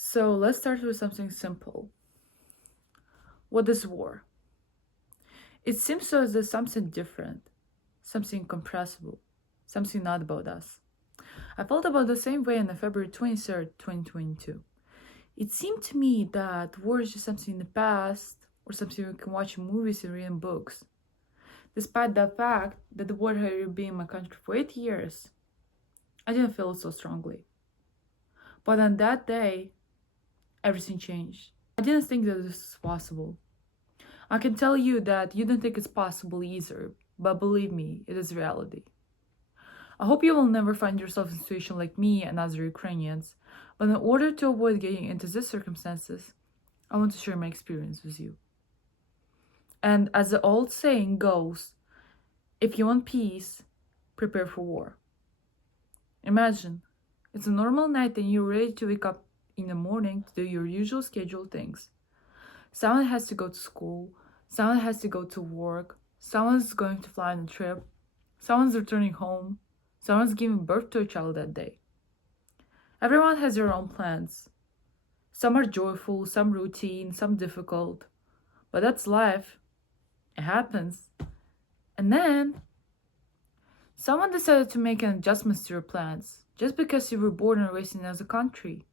So let's start with something simple. What is war? It seems so as though something different, something incompressible, something not about us. I felt about the same way on February 23rd, 2022. It seemed to me that war is just something in the past or something we can watch in movies and read in books. Despite the fact that the war had been in my country for 8 years, I didn't feel it so strongly. But on that day, everything changed. I didn't think that this was possible. I can tell you that you don't think it's possible either, but believe me, it is reality. I hope you will never find yourself in a situation like me and other Ukrainians, but in order to avoid getting into these circumstances, I want to share my experience with you. And as the old saying goes, if you want peace, prepare for war. Imagine, it's a normal night and you're ready to wake up in the morning to do your usual scheduled things. Someone has to go to school, someone has to go to work, someone's going to fly on a trip, someone's returning home, someone's giving birth to a child that day. Everyone has their own plans. Some are joyful, some routine, some difficult. But that's life. It happens. And then, someone decided to make an adjustment to your plans. Just because you were born and raised in another country,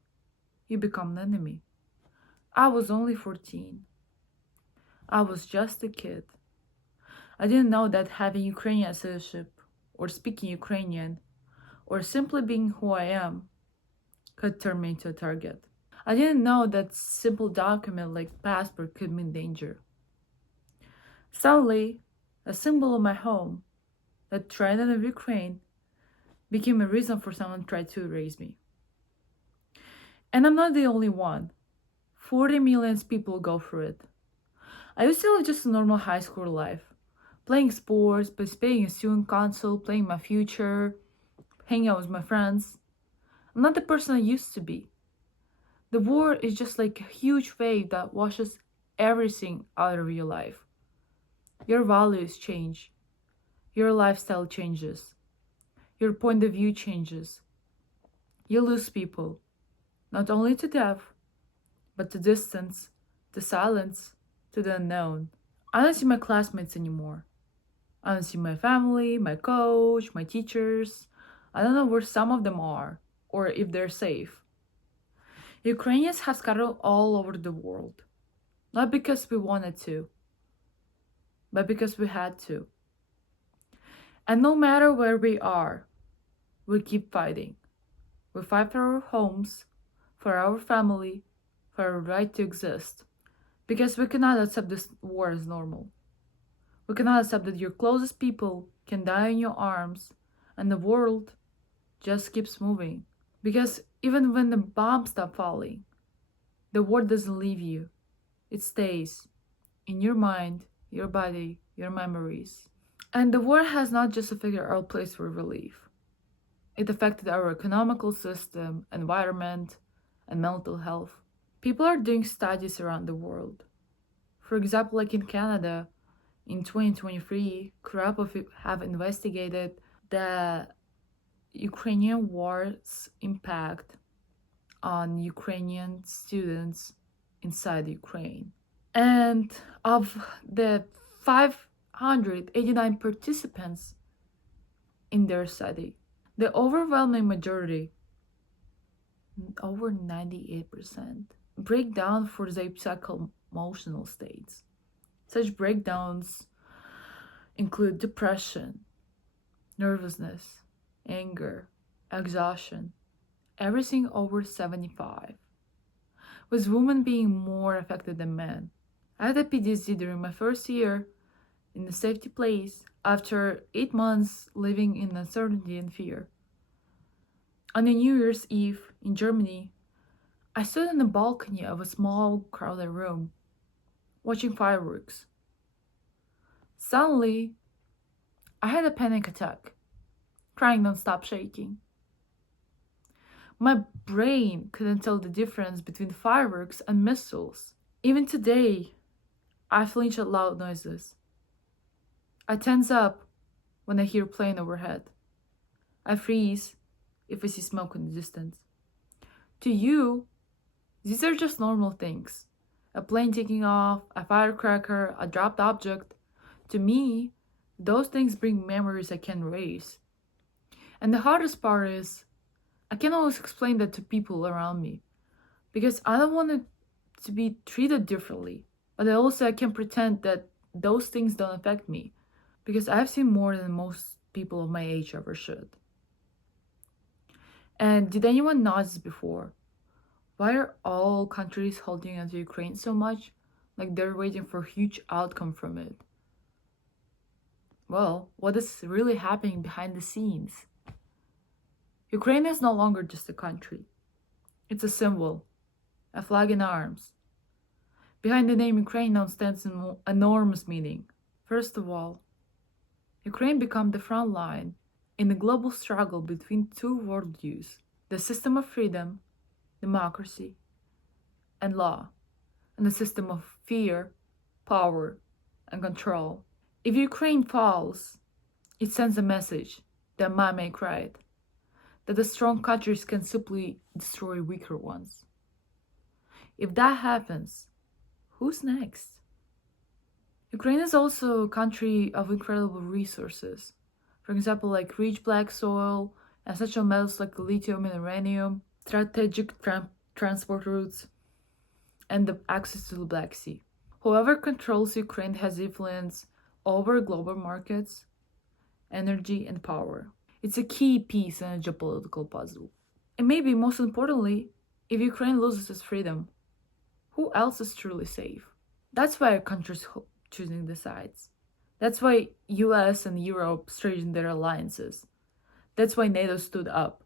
you become an enemy. I was only 14. I was just a kid. I didn't know that having Ukrainian citizenship, or speaking Ukrainian, or simply being who I am, could turn me into a target. I didn't know that simple document like passport could mean danger. Suddenly, a symbol of my home, the trident of Ukraine, became a reason for someone to try to erase me. And I'm not the only one. 40 million people go through it. I used to live just a normal high school life, playing sports, participating in student council, playing my future, hanging out with my friends. I'm not the person I used to be. The war is just like a huge wave that washes everything out of your life. Your values change. Your lifestyle changes. Your point of view changes. You lose people, not only to death, but to distance, to silence, to the unknown. I don't see my classmates anymore. I don't see my family, my coach, my teachers. I don't know where some of them are, or if they're safe. Ukrainians have scattered all over the world, not because we wanted to, but because we had to. And no matter where we are, we keep fighting. We fight for our homes, for our family, for our right to exist. Because we cannot accept this war as normal. We cannot accept that your closest people can die in your arms and the world just keeps moving. Because even when the bombs stop falling, the war doesn't leave you. It stays in your mind, your body, your memories. And the war has not just affected our place for relief. It affected our economical system, environment, and mental health. People are doing studies around the world. For example, like in Canada, in 2023, Krakow have investigated the Ukrainian war's impact on Ukrainian students inside Ukraine. And of the 589 participants in their study, the overwhelming majority, over 98%, break down for their psycho-emotional states. Such breakdowns include depression, nervousness, anger, exhaustion, everything over 75, with women being more affected than men. I had a PTSD during my first year in a safety place after 8 months living in uncertainty and fear. On a New Year's Eve in Germany, I stood on the balcony of a small, crowded room, watching fireworks. Suddenly, I had a panic attack, crying non-stop, shaking. My brain couldn't tell the difference between fireworks and missiles. Even today, I flinch at loud noises. I tense up when I hear plane overhead. I freeze if I see smoke in the distance. To you, These are just normal things. A plane taking off, a firecracker, a dropped object. To me, those things bring memories I can erase. And the hardest part is, I can always explain that to people around me because I don't want it to be treated differently. But I can pretend that those things don't affect me because I've seen more than most people of my age ever should. And did anyone notice before? Why are all countries holding on to Ukraine so much? Like they're waiting for a huge outcome from it. Well, what is really happening behind the scenes? Ukraine is no longer just a country. It's a symbol, a flag in arms. Behind the name Ukraine now stands an enormous meaning. First of all, Ukraine became the front line in the global struggle between two worldviews, the system of freedom, democracy, and law, and the system of fear, power, and control. If Ukraine falls, it sends a message that might make right, that the strong countries can simply destroy weaker ones. If that happens, who's next? Ukraine is also a country of incredible resources. For example, like rich black soil, essential metals like lithium and uranium, strategic transport routes, and the access to the Black Sea. Whoever controls Ukraine has influence over global markets, energy, and power. It's a key piece in a geopolitical puzzle. And maybe most importantly, if Ukraine loses its freedom, who else is truly safe? That's why countries choosing the sides. That's why US and Europe straightened their alliances. That's why NATO stood up.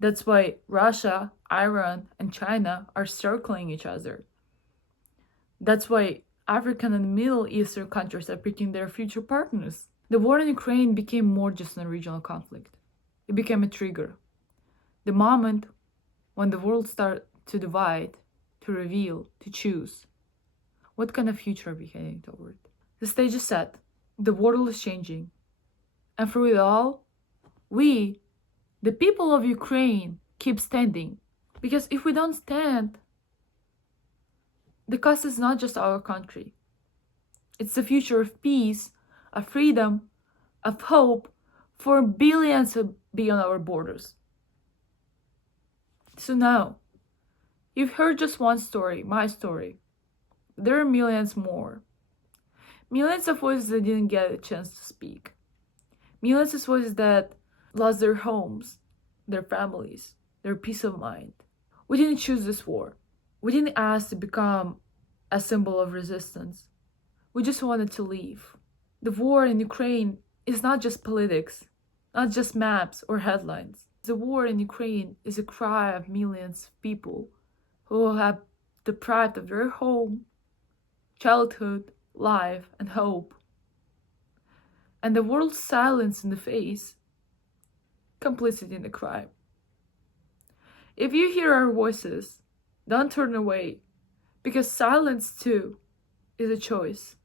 That's why Russia, Iran, and China are circling each other. That's why African and Middle Eastern countries are picking their future partners. The war in Ukraine became more just a regional conflict. It became a trigger. The moment when the world started to divide, to reveal, to choose. What kind of future are we heading toward? The stage is set. The world is changing. And through it all, we, the people of Ukraine, keep standing. Because if we don't stand, the cost is not just our country. It's the future of peace, of freedom, of hope for billions beyond our borders. So now, you've heard just one story, my story. There are millions more. Millions of voices that didn't get a chance to speak. Millions of voices that lost their homes, their families, their peace of mind. We didn't choose this war. We didn't ask to become a symbol of resistance. We just wanted to leave. The war in Ukraine is not just politics, not just maps or headlines. The war in Ukraine is a cry of millions of people who have deprived of their home, childhood, life, and hope. And the world's silence in the face, complicity in the crime. If you hear our voices, don't turn away, because silence too is a choice.